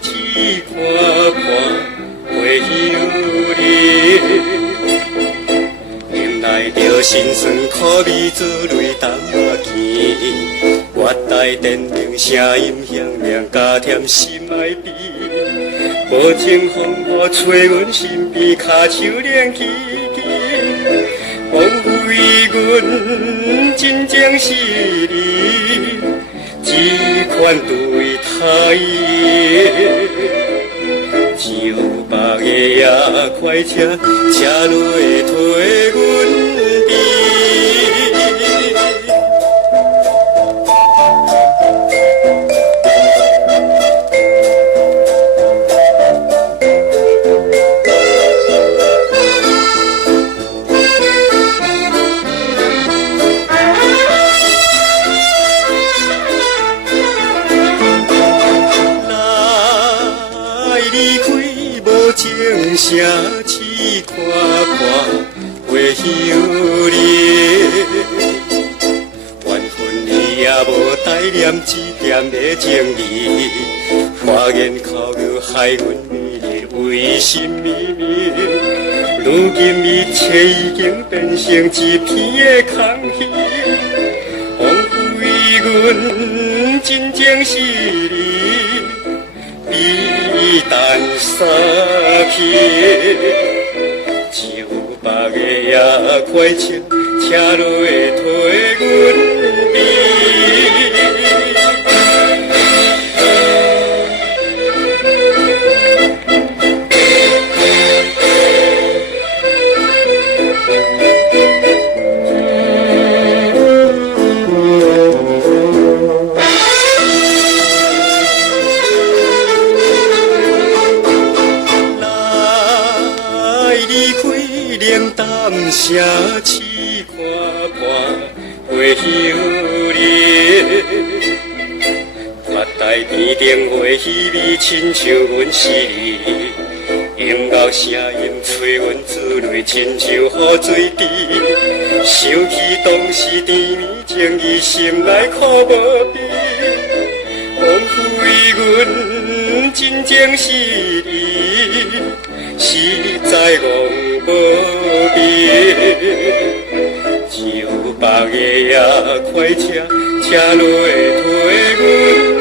去看看会休日，迎来着辛酸苦味，珠泪淡仔见。我台电铃声音响亮，加添心爱悲。无情风雨吹阮身边，骹手亮起起，枉费阮真情实意，只款对待。酒吧的夜快车，车落推阮边。情声去看看会休日，缘分你也无带念一点的情义，花言巧语害阮美丽，为什么？如今一切已经变成一片的空虚，枉费阮真情实意。悲淡散去，酒吧的夜快车，车落推阮边。冷淡声去看看会休日，发台边顶会稀微，亲像阮是你。音乐声音催阮珠泪，亲像雨水滴。想起当时甜蜜情意，心内苦无比。枉费阮真情实意，实在枉无边。酒吧的夜快车，车落推阮。